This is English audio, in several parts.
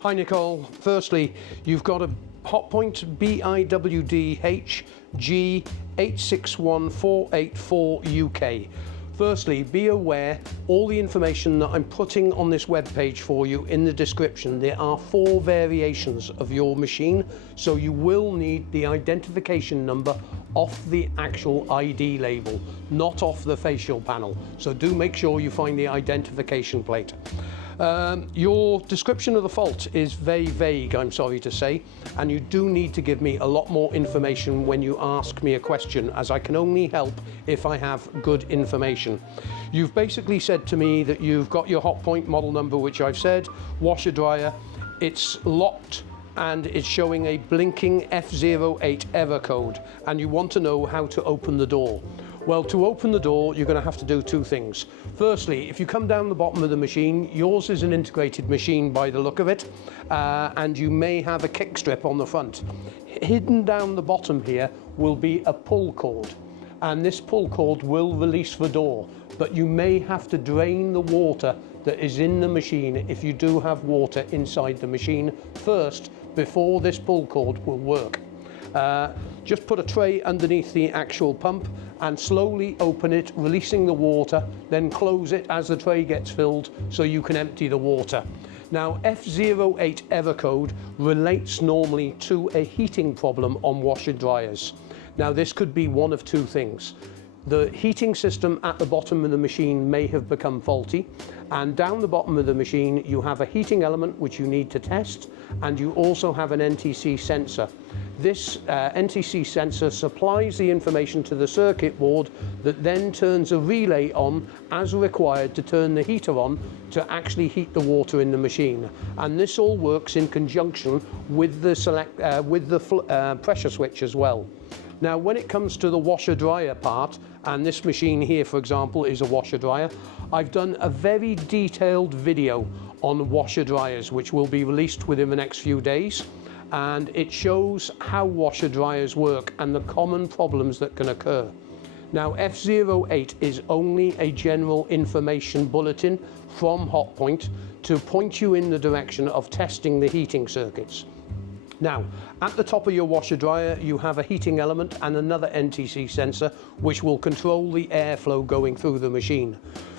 Hi Nicole, firstly you've got a Hotpoint BIWDHG861484UK. Firstly, be aware all the information that I'm putting on this web page for you in the description, there are 4 variations of your machine, so you will need the identification number off the actual ID label, not off the facial panel. So do make sure you find the identification plate. Your description of the fault is very vague, I'm sorry to say, and you do need to give me a lot more information when you ask me a question, as I can only help if I have good information. You've basically said to me that you've got your Hotpoint model number, which I've said, washer dryer, it's locked and it's showing a blinking F08 error code, and you want to know how to open the door. Well, to open the door, you're going to have to do 2 things. Firstly, if you come down the bottom of the machine, yours is an integrated machine by the look of it, and you may have a kick strip on the front. Hidden down the bottom here will be a pull cord, and this pull cord will release the door, but you may have to drain the water that is in the machine if you do have water inside the machine first before this pull cord will work. Just put a tray underneath the actual pump and slowly open it, releasing the water, then close it as the tray gets filled so you can empty the water. Now, F08 error code relates normally to a heating problem on washer dryers. Now, this could be one of 2 things. The heating system at the bottom of the machine may have become faulty, and down the bottom of the machine you have a heating element which you need to test, and you also have an NTC sensor. This NTC sensor supplies the information to the circuit board that then turns a relay on as required to turn the heater on to actually heat the water in the machine. And this all works in conjunction with the pressure switch as well. Now, when it comes to the washer dryer part, and this machine here, for example, is a washer dryer, I've done a very detailed video on washer dryers, which will be released within the next few days. And it shows how washer dryers work and the common problems that can occur. Now, F08 is only a general information bulletin from Hotpoint to point you in the direction of testing the heating circuits. Now, at the top of your washer dryer, you have a heating element and another NTC sensor which will control the airflow going through the machine.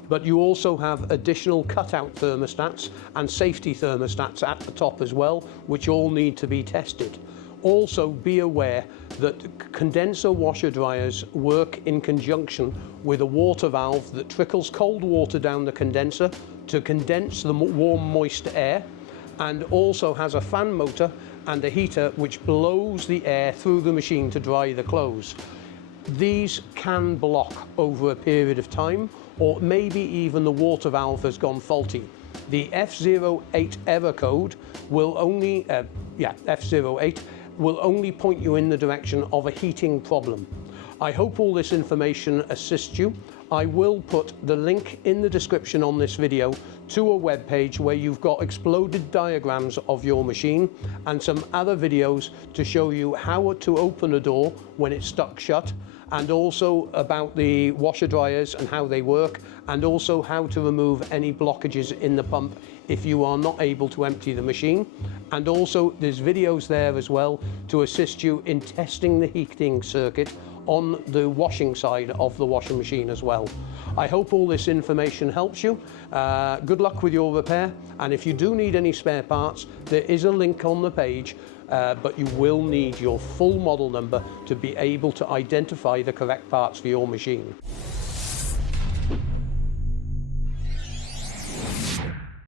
But you also have additional cutout thermostats and safety thermostats at the top as well, which all need to be tested. Also, be aware that condenser washer dryers work in conjunction with a water valve that trickles cold water down the condenser to condense the warm, moist air, and also has a fan motor and a heater which blows the air through the machine to dry the clothes. These can block over a period of time, or maybe even the water valve has gone faulty. The F08 error code will only, F08 will only point you in the direction of a heating problem. I hope all this information assists you. I will put the link in the description on this video to a web page where you've got exploded diagrams of your machine and some other videos to show you how to open a door when it's stuck shut, and also about the washer dryers and how they work, and also how to remove any blockages in the pump if you are not able to empty the machine. And also there's videos there as well to assist you in testing the heating circuit on the washing side of the washing machine as well. I hope all this information helps you. Good luck with your repair, and if you do need any spare parts, there is a link on the page, but you will need your full model number to be able to identify the correct parts for your machine.